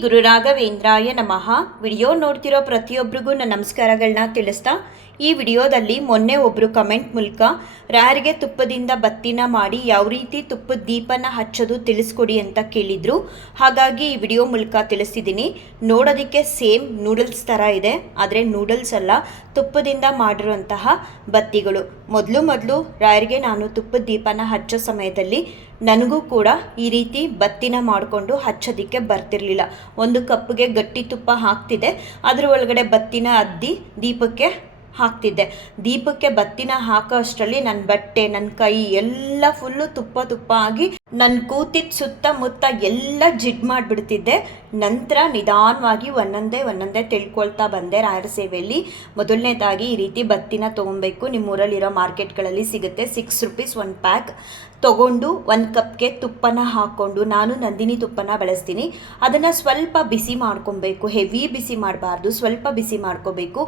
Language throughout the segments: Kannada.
ಗುರು ರಾಘವೇಂದ್ರಾಯ ನಮಃ. ವಿಡಿಯೋ ನೋಡ್ತಿರೋ ಪ್ರತಿಯೊಬ್ಬರಿಗೂ ನನ್ನ ನಮಸ್ಕಾರಗಳನ್ನ ತಿಳಿಸ್ತಾ ಈ ವಿಡಿಯೋದಲ್ಲಿ ಮೊನ್ನೆ ಒಬ್ಬರು ಕಮೆಂಟ್ ಮೂಲಕ ರಾಯರಿಗೆ ತುಪ್ಪದಿಂದ ಬತ್ತಿನ ಮಾಡಿ ಯಾವ ರೀತಿ ತುಪ್ಪದ ದೀಪನ ಹಚ್ಚೋದು ತಿಳಿಸ್ಕೊಡಿ ಅಂತ ಕೇಳಿದ್ರು. ಹಾಗಾಗಿ ಈ ವಿಡಿಯೋ ಮೂಲಕ ತಿಳಿಸಿದ್ದೀನಿ ನೋಡೋದಕ್ಕೆ ಸೇಮ್ ನೂಡಲ್ಸ್ ಥರ ಇದೆ. ಆದರೆ ನೂಡಲ್ಸ್ ಅಲ್ಲ, ತುಪ್ಪದಿಂದ ಮಾಡಿರುವಂತಹ ಬತ್ತಿಗಳು. ಮೊದಲು ಮೊದಲು ರಾಯರಿಗೆ ನಾನು ತುಪ್ಪದ ದೀಪನ ಹಚ್ಚೋ ಸಮಯದಲ್ಲಿ ನನಗೂ ಕೂಡ ಈ ರೀತಿ ಬತ್ತಿನ ಮಾಡಿಕೊಂಡು ಹಚ್ಚೋದಕ್ಕೆ ಬರ್ತಿರಲಿಲ್ಲ. ಒಂದು ಕಪ್ಗೆ ಗಟ್ಟಿ ತುಪ್ಪ ಹಾಕ್ತಿದೆ ಅದರ ಒಳಗಡೆ ಬತ್ತಿನ ಅದ್ದಿ ದೀಪಕ್ಕೆ ಹಾಕ್ತಿದ್ದೆ. ದೀಪಕ್ಕೆ ಬತ್ತಿನ ಹಾಕೋ ಅಷ್ಟರಲ್ಲಿ ನನ್ನ ಬಟ್ಟೆ ನನ್ನ ಕೈ ಎಲ್ಲ ಫುಲ್ಲು ತುಪ್ಪ ತುಪ್ಪ ಆಗಿ ನನ್ನ ಕೂತಿದ್ದ ಸುತ್ತಮುತ್ತ ಎಲ್ಲ ಜಿಡ್ ಮಾಡಿಬಿಡ್ತಿದ್ದೆ. ನಂತರ ನಿಧಾನವಾಗಿ ಒಂದೊಂದೇ ಒಂದೊಂದೇ ತಿಳ್ಕೊಳ್ತಾ ಬಂದೆ ರಾಯರ ಸೇವೆಯಲ್ಲಿ ಮೊದಲನೇದಾಗಿ ಈ ರೀತಿ ಬತ್ತಿನ ತೊಗೊಬೇಕು. ನಿಮ್ಮ ಊರಲ್ಲಿರೋ ಮಾರ್ಕೆಟ್ಗಳಲ್ಲಿ ಸಿಗುತ್ತೆ ಸಿಕ್ಸ್ ರುಪೀಸ್ ಒಂದು ಪ್ಯಾಕ್. ತಗೊಂಡು ಒಂದು ಕಪ್ಗೆ ತುಪ್ಪನ ಹಾಕ್ಕೊಂಡು ನಾನು ನಂದಿನಿ ತುಪ್ಪನ ಬಳಸ್ತೀನಿ. ಅದನ್ನು ಸ್ವಲ್ಪ ಬಿಸಿ ಮಾಡ್ಕೊಬೇಕು. ಹೆವಿ ಬಿಸಿ ಮಾಡಬಾರ್ದು. ಸ್ವಲ್ಪ ಬಿಸಿ ಮಾಡ್ಕೋಬೇಕು.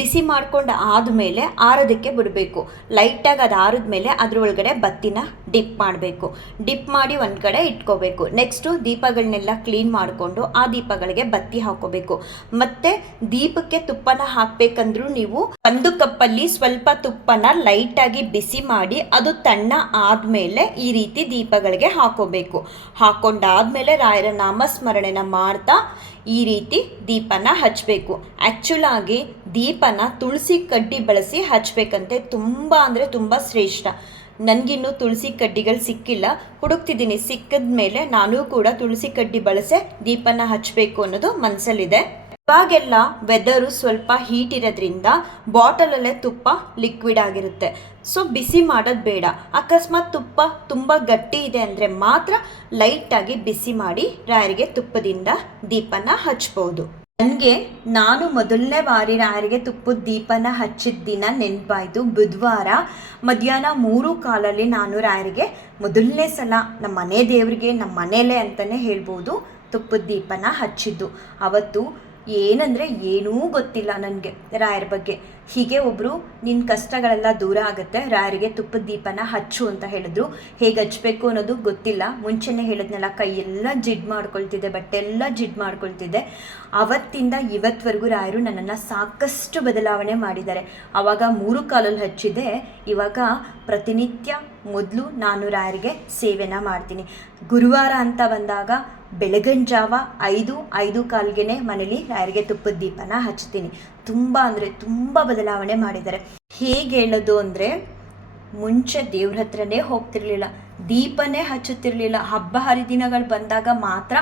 ಬಿಸಿ ಮಾಡ್ಕೊಂಡು ಆದಮೇಲೆ ಆರೋದಕ್ಕೆ ಬಿಡಬೇಕು. ಲೈಟಾಗಿ ಅದು ಆರಿದ್ಮೇಲೆ ಅದರೊಳಗಡೆ ಬತ್ತಿನ ಡಿಪ್ ಮಾಡಬೇಕು. ಡಿಪ್ ಮಾಡಿ ಒಂದು ಕಡೆ ಇಟ್ಕೋಬೇಕು. ನೆಕ್ಸ್ಟು ದೀಪಗಳನ್ನೆಲ್ಲ ಕ್ಲೀನ್ ಮಾಡಿಕೊಂಡು ಆ ದೀಪಗಳಿಗೆ ಬತ್ತಿ ಹಾಕೋಬೇಕು. ಮತ್ತೆ ದೀಪಕ್ಕೆ ತುಪ್ಪನ ಹಾಕ್ಬೇಕಂದ್ರೂ ನೀವು ಒಂದು ಕಪ್ಪಲ್ಲಿ ಸ್ವಲ್ಪ ತುಪ್ಪನ ಲೈಟಾಗಿ ಬಿಸಿ ಮಾಡಿ ಅದು ತಣ್ಣ ಆದಮೇಲೆ ಈ ರೀತಿ ದೀಪಗಳಿಗೆ ಹಾಕೋಬೇಕು. ಹಾಕೊಂಡಾದ್ಮೇಲೆ ರಾಯರ ನಾಮಸ್ಮರಣೆನ ಮಾಡ್ತಾ ಈ ರೀತಿ ದೀಪನ ಹಚ್ಚಬೇಕು ಆ್ಯಕ್ಚುಲಾಗಿ ದೀಪನ ತುಳಸಿ ಕಡ್ಡಿ ಬಳಸಿ ಹಚ್ಚಬೇಕಂತೆ ತುಂಬ ಅಂದರೆ ತುಂಬ ಶ್ರೇಷ್ಠ. ನನಗಿನ್ನೂ ತುಳಸಿ ಕಡ್ಡಿಗಳು ಸಿಕ್ಕಿಲ್ಲ. ಹುಡುಕ್ತಿದ್ದೀನಿ. ಸಿಕ್ಕಿದ ಮೇಲೆ ನಾನು ಕೂಡ ತುಳಸಿ ಕಡ್ಡಿ ಬಳಸೆ. ದೀಪನ ಹಚ್ಚಬೇಕು ಅನ್ನೋದು ಮನಸ್ಸಲ್ಲಿದೆ ಇವಾಗೆಲ್ಲ ವೆದರು ಸ್ವಲ್ಪ ಹೀಟ್ ಇರೋದ್ರಿಂದ ಬಾಟಲಲ್ಲೇ ತುಪ್ಪ ಲಿಕ್ವಿಡ್ ಆಗಿರುತ್ತೆ. ಸೊ ಬಿಸಿ ಮಾಡೋದು ಬೇಡ. ಅಕಸ್ಮಾತ್ ತುಪ್ಪ ತುಂಬ ಗಟ್ಟಿ ಇದೆ ಅಂದರೆ ಮಾತ್ರ ಲೈಟಾಗಿ ಬಿಸಿ ಮಾಡಿ ರಾಯರಿಗೆ ತುಪ್ಪದಿಂದ ದೀಪನ ಹಚ್ಬೋದು. ನನಗೆ ನಾನು ಮೊದಲನೇ ಬಾರಿ ರಾಯರಿಗೆ ತುಪ್ಪದ ದೀಪನ ಹಚ್ಚಿದ ದಿನ ನೆನಪಾಯಿತು. ಬುಧವಾರ ಮಧ್ಯಾಹ್ನ ಮೂರು ಕಾಲಲ್ಲಿ ನಾನು ರಾಯರಿಗೆ ಮೊದಲನೇ ಸಲ ನಮ್ಮ ಮನೆ ದೇವರಿಗೆ, ನಮ್ಮ ಮನೇಲೆ ಅಂತಲೇ ಹೇಳ್ಬೋದು ತುಪ್ಪದ ದೀಪನ ಹಚ್ಚಿದ್ದು. ಅವತ್ತು ಏನಂದರೆ ಏನೂ ಗೊತ್ತಿಲ್ಲ ನನಗೆ, ರಾಯರ ಬಗ್ಗೆ. ಹೀಗೆ ಒಬ್ಬರು ನಿನ್ನ ಕಷ್ಟಗಳೆಲ್ಲ ದೂರ ಆಗುತ್ತೆ, ರಾಯರಿಗೆ ತುಪ್ಪದ ದೀಪನ ಹಚ್ಚು ಅಂತ ಹೇಳಿದ್ರು. ಹೇಗೆ ಹಚ್ಚಬೇಕು ಅನ್ನೋದು ಗೊತ್ತಿಲ್ಲ. ಮುಂಚೆನೇ ಹೇಳಿದ್ನಲ್ಲ ಕೈ ಎಲ್ಲ ಜಿಡ್ ಮಾಡ್ಕೊಳ್ತಿದ್ದೆ ಬಟ್ಟೆ ಎಲ್ಲ ಜಿಡ್ ಮಾಡ್ಕೊಳ್ತಿದ್ದೆ ಅವತ್ತಿಂದ ಇವತ್ತವರೆಗೂ ರಾಯರು ನನ್ನನ್ನು ಸಾಕಷ್ಟು ಬದಲಾವಣೆ ಮಾಡಿದ್ದಾರೆ. ಆವಾಗ ಮೂರು ಕಾಲಲ್ಲಿ ಹಚ್ಚಿದೆ ಇವಾಗ ಪ್ರತಿನಿತ್ಯ ಮೊದಲು ನಾನು ರಾಯರಿಗೆ ಸೇವೆನ ಮಾಡ್ತೀನಿ. ಗುರುವಾರ ಅಂತ ಬಂದಾಗ ಬೆಳಗಿನ ಜಾವ ಐದು ಐದು ಕಾಲ್ಗೆನೆ ಮನೇಲಿ ರಾಯರಿಗೆ ತುಪ್ಪದ ದೀಪನ ಹಚ್ತೀನಿ ತುಂಬ ಅಂದರೆ ತುಂಬ ಬದಲಾವಣೆ ಮಾಡಿದ್ದಾರೆ. ಹೇಗೆ ಹೇಳೋದು ಅಂದರೆ, ಮುಂಚೆ ದೇವ್ರ ಹತ್ರನೇ ಹೋಗ್ತಿರ್ಲಿಲ್ಲ. ದೀಪನೇ ಹಚ್ಚುತ್ತಿರಲಿಲ್ಲ. ಹಬ್ಬ ಹರಿದಿನಗಳು ಬಂದಾಗ ಮಾತ್ರ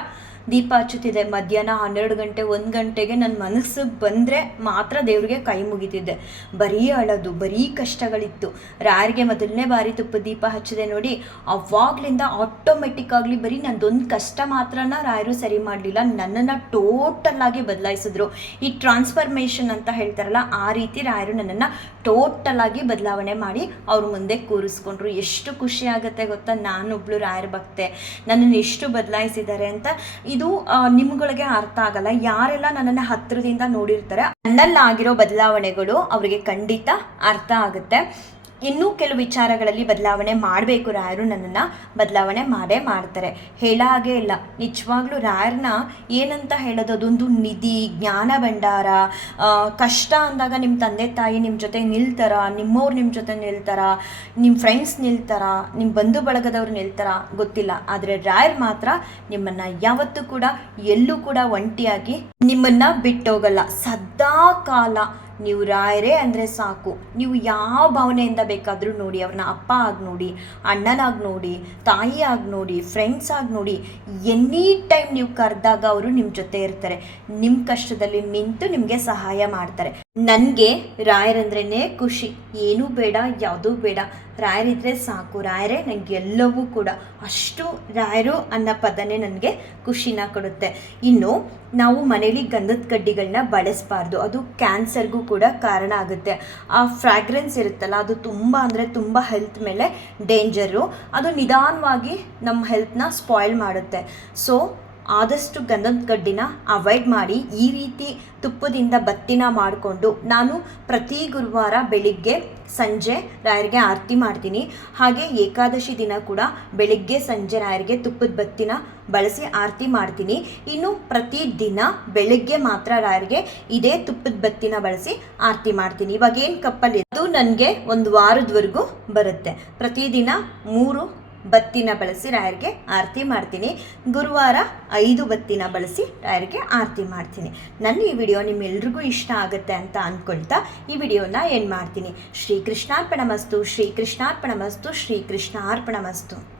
ದೀಪ ಹಚ್ಚುತ್ತಿದ್ದೆ ಮಧ್ಯಾಹ್ನ ಹನ್ನೆರಡು ಗಂಟೆ, ಒಂದು ಗಂಟೆಗೆ ನನ್ನ ಮನಸ್ಸು ಬಂದರೆ ಮಾತ್ರ ದೇವ್ರಿಗೆ ಕೈ ಮುಗಿತಿದ್ದೆ. ಬರೀ ಅಳೋದು, ಬರೀ ಕಷ್ಟಗಳಿತ್ತು. ರಾರಿಗೆ ಮೊದಲನೇ ಬಾರಿ ತುಪ್ಪ ದೀಪ ಹಚ್ಚಿದೆ ನೋಡಿ, ಅವಾಗ್ಲಿಂದ ಆಟೋಮೆಟಿಕ್ ಆಗಲಿ ಬರೀ ನಂದೊಂದು ಕಷ್ಟ ಮಾತ್ರನ ರಾಯರು ಸರಿ ಮಾಡಲಿಲ್ಲ. ನನ್ನನ್ನು ಟೋಟಲ್ ಆಗಿ ಬದಲಾಯಿಸಿದ್ರು. ಈ ಟ್ರಾನ್ಸ್ಫರ್ಮೇಷನ್ ಅಂತ ಹೇಳ್ತಾರಲ್ಲ, ಆ ರೀತಿ ರಾಯರು ನನ್ನನ್ನು ಟೋಟಲ್ ಆಗಿ ಬದಲಾವಣೆ ಮಾಡಿ ಅವ್ರ ಮುಂದೆ ಕೂರಿಸ್ಕೊಂಡ್ರು. ಎಷ್ಟು ಖುಷಿ ಆಗುತ್ತೆ ಗೊತ್ತಾ? ನಾನೊಬ್ಳು ರಾಯರ ಭಕ್ತೆ. ನನ್ನನ್ನು ಎಷ್ಟು ಬದಲಾಯಿಸಿದ್ದಾರೆ ಅಂತ. ಇದು ನಿಮ್ಗಳಿಗೆ ಅರ್ಥ ಆಗಲ್ಲ. ಯಾರೆಲ್ಲ ನನ್ನನ್ನ ಹತ್ತಿರದಿಂದ ನೋಡಿರ್ತಾರೆ ನನ್ನಲ್ಲಾಗಿರೋ ಬದಲಾವಣೆಗಳು ಅವರಿಗೆ ಖಂಡಿತ ಅರ್ಥ ಆಗುತ್ತೆ. ಇನ್ನೂ ಕೆಲವು ವಿಚಾರಗಳಲ್ಲಿ ಬದಲಾವಣೆ ಮಾಡಬೇಕು. ರಾಯರು ನನ್ನನ್ನು ಬದಲಾವಣೆ ಮಾಡೇ ಮಾಡ್ತಾರೆ. ಹೇಳ ಹಾಗೆ ಇಲ್ಲ. ನಿಜವಾಗ್ಲೂ ರಾಯರನ್ನ ಏನಂತ ಹೇಳೋದು? ಅದೊಂದು ನಿಧಿ, ಜ್ಞಾನ ಭಂಡಾರ ಕಷ್ಟ ಅಂದಾಗ ನಿಮ್ಮ ತಂದೆ ತಾಯಿ ನಿಮ್ಮ ಜೊತೆ ನಿಲ್ತಾರ, ನಿಮ್ಮವ್ರು ನಿಮ್ಮ ಜೊತೆ ನಿಲ್ತಾರ ನಿಮ್ಮ ಫ್ರೆಂಡ್ಸ್ ನಿಲ್ತಾರ ನಿಮ್ಮ ಬಂಧು ಬಳಗದವ್ರು ನಿಲ್ತಾರ? ಗೊತ್ತಿಲ್ಲ. ಆದರೆ ರಾಯರ್ ಮಾತ್ರ ನಿಮ್ಮನ್ನು ಯಾವತ್ತೂ ಕೂಡ, ಎಲ್ಲೂ ಕೂಡ ಒಂಟಿಯಾಗಿ ನಿಮ್ಮನ್ನು ಬಿಟ್ಟೋಗಲ್ಲ. ಸದಾ ಕಾಲ ನೀವು ರಾಯರೇ ಅಂದರೆ ಸಾಕು. ನೀವು ಯಾವ ಭಾವನೆಯಿಂದ ಬೇಕಾದರೂ ನೋಡಿ ಅವ್ರನ್ನ ಅಪ್ಪ ಆಗಿ ನೋಡಿ, ಅಣ್ಣನಾಗಿ ನೋಡಿ, ತಾಯಿ ಆಗಿ ನೋಡಿ ಫ್ರೆಂಡ್ಸ್ ಆಗಿ ನೋಡಿ, ಎನಿ ಟೈಮ್ ನೀವು ಕರೆದಾಗ ಅವರು ನಿಮ್ಮ ಜೊತೆ ಇರ್ತಾರೆ. ನಿಮ್ಮ ಕಷ್ಟದಲ್ಲಿ ನಿಂತು ನಿಮಗೆ ಸಹಾಯ ಮಾಡ್ತಾರೆ. ನನಗೆ ರಾಯರಂದ್ರೇ ಖುಷಿ. ಏನೂ ಬೇಡ, ಯಾವುದೂ ಬೇಡ. ರಾಯರಿದ್ದರೆ ಸಾಕು. ರಾಯರೇ ನನಗೆ ಎಲ್ಲವೂ ಕೂಡ. ಅಷ್ಟು ರಾಯರು ಅನ್ನೋ ಪದನೇ ನನಗೆ ಖುಷಿನ ಕೊಡುತ್ತೆ. ಇನ್ನು ನಾವು ಮನೇಲಿ ಗಂಧದ ಕಡ್ಡಿಗಳನ್ನ ಬಳಸಬಾರ್ದು. ಅದು ಕ್ಯಾನ್ಸರ್ಗೂ ಕೂಡ ಕಾರಣ ಆಗುತ್ತೆ. ಆ ಫ್ರ್ಯಾಗ್ರೆನ್ಸ್ ಇರುತ್ತಲ್ಲ, ಅದು ತುಂಬ ಅಂದರೆ ತುಂಬ ಹೆಲ್ತ್ ಮೇಲೆ ಡೇಂಜರು. ಅದು ನಿಧಾನವಾಗಿ ನಮ್ಮ ಹೆಲ್ತ್ನ ಸ್ಪಾಯ್ಲ್ ಮಾಡುತ್ತೆ. ಸೊ ಆದಷ್ಟು ಗಂಧದ ಕಡ್ಡಿನ ಅವಾಯ್ಡ್ ಮಾಡಿ ಈ ರೀತಿ ತುಪ್ಪದಿಂದ ಬತ್ತಿನ ಮಾಡಿಕೊಂಡು ನಾನು ಪ್ರತಿ ಗುರುವಾರ ಬೆಳಿಗ್ಗೆ ಸಂಜೆ ರಾಯರಿಗೆ ಆರತಿ ಮಾಡ್ತೀನಿ. ಹಾಗೆ ಏಕಾದಶಿ ದಿನ ಕೂಡ ಬೆಳಿಗ್ಗೆ ಸಂಜೆ ರಾಯರಿಗೆ ತುಪ್ಪದ ಬತ್ತಿನ ಬಳಸಿ ಆರತಿ ಮಾಡ್ತೀನಿ. ಇನ್ನು ಪ್ರತಿ ದಿನ ಬೆಳಿಗ್ಗೆ ಮಾತ್ರ ರಾಯರಿಗೆ ಇದೇ ತುಪ್ಪದ ಬತ್ತಿನ ಬಳಸಿ ಆರತಿ ಮಾಡ್ತೀನಿ. ಇವಾಗ ಏನು ಕಪ್ಪಲ್ಲಿ? ಅದು ನನಗೆ ಒಂದು ವಾರದವರೆಗೂ ಬರುತ್ತೆ. ಪ್ರತಿದಿನ ಮೂರು ಬತ್ತಿನ ಬಳಸಿ ರಾಯರಿಗೆ ಆರತಿ ಮಾಡ್ತೀನಿ. ಗುರುವಾರ ಐದು ಬತ್ತಿನ ಬಳಸಿ ರಾಯರಿಗೆ ಆರತಿ ಮಾಡ್ತೀನಿ. ನನ್ನ ಈ ವಿಡಿಯೋ ನಿಮ್ಮೆಲ್ರಿಗೂ ಇಷ್ಟ ಆಗುತ್ತೆ ಅಂತ ಅಂದ್ಕೊಳ್ತಾ ಈ ವಿಡಿಯೋನ ಏನು ಮಾಡ್ತೀನಿ. ಶ್ರೀ ಕೃಷ್ಣಾರ್ಪಣ ಮಸ್ತು ಶ್ರೀ ಕೃಷ್ಣಾರ್ಪಣ ಮಸ್ತು ಶ್ರೀ ಮಸ್ತು